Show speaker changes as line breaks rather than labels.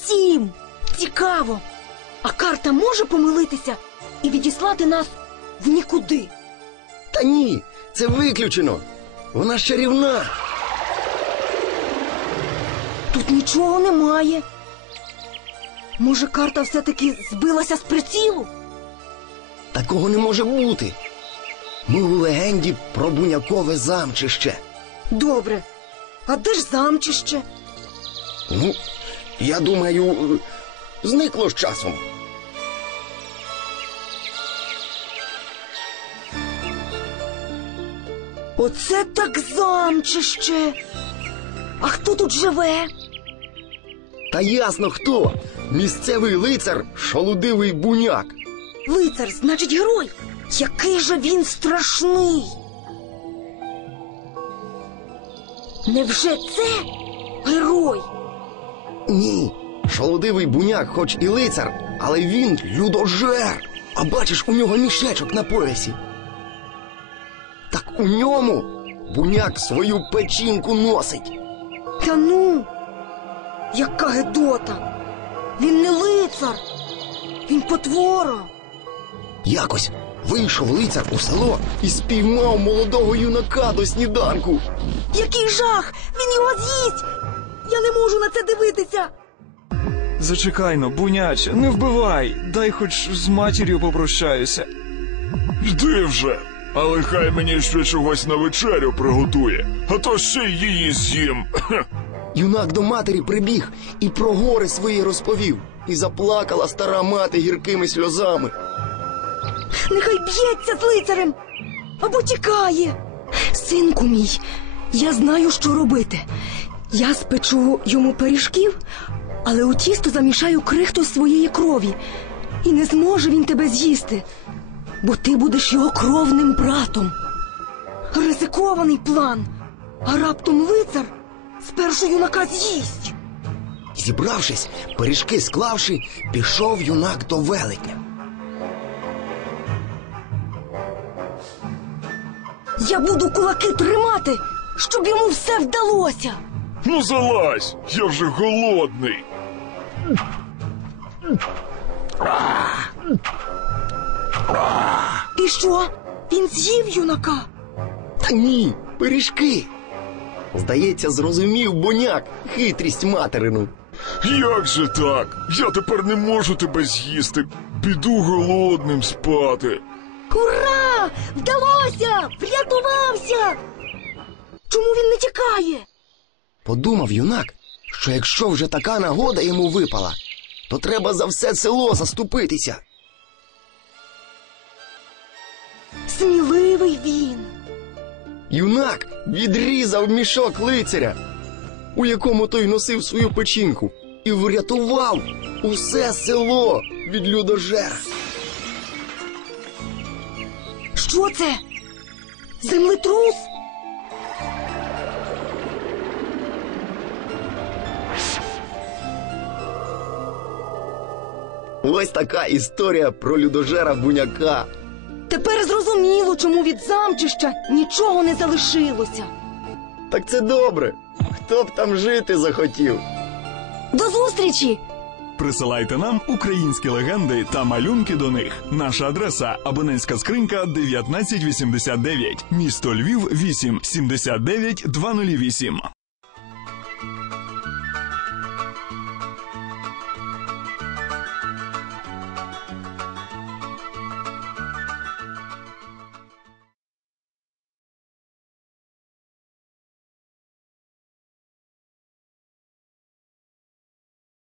7. Цікаво. А карта може помилитися і відіслати нас в нікуди?
Та ні, це виключено. Вона ж чарівна.
Тут нічого немає. Може, карта все-таки збилася з прицілу?
Такого не може бути. Ми у легенді про Бунякове замчище.
Добре. А де ж замчище?
Ну, я думаю, зникло з часом.
Оце так замчище! А хто тут живе?
Та ясно хто. Місцевий лицар Шолудивий Буняк.
Лицар, значить, герой. Який же він страшний! Невже це герой?
Ні, Шолудивий Буняк хоч і лицар, але він людожер. А бачиш, у нього мішечок на поясі. Так у ньому Буняк свою печінку носить.
Та ну, яка гидота! Він не лицар, він потвора.
Якось вийшов лицар у село і спіймав молодого юнака до сніданку.
Який жах! Він його з'їсть! Я не можу на це дивитися!
Зачекай-но, Буняче, не вбивай. Дай хоч з матір'ю попрощаюся.
Йди вже, але хай мені ще чогось на вечерю приготує, а то ще й її з'їм.
Юнак до матері прибіг і про гори свої розповів. І заплакала стара мати гіркими сльозами.
Нехай б'ється з лицарем або тікає. Синку мій, я знаю, що робити. Я спечу йому пиріжків, але у тісто замішаю крихту своєї крові. І не зможе він тебе з'їсти, бо ти будеш його кровним братом. Ризикований план, а раптом лицар спершу юнака з'їсть.
Зібравшись, пиріжки склавши, пішов юнак до велетня.
Я буду кулаки тримати, щоб йому все вдалося.
Ну залазь, я вже голодний.
І що? Він з'їв юнака?
Та ні, пиріжки. Здається, зрозумів Буняк хитрість материну.
Як же так? Я тепер не можу тебе з'їсти. Піду голодним спати.
Ура! Вдалося! Врятувався! Чому він не тікає?
Подумав юнак, що якщо вже така нагода йому випала, то треба за все село заступитися.
Сміливий він.
Юнак відрізав мішок лицаря, у якому той носив свою печінку, і врятував усе село від людожера.
Що це? Землетрус?
Ось така історія про людожера Буняка.
Тепер зрозуміло, чому від замчища нічого не залишилося.
Так це добре. Хто б там жити захотів?
До зустрічі!
Присилайте нам українські легенди та малюнки до них. Наша адреса – абонентська скринька 1989, місто Львів, 8 79 208.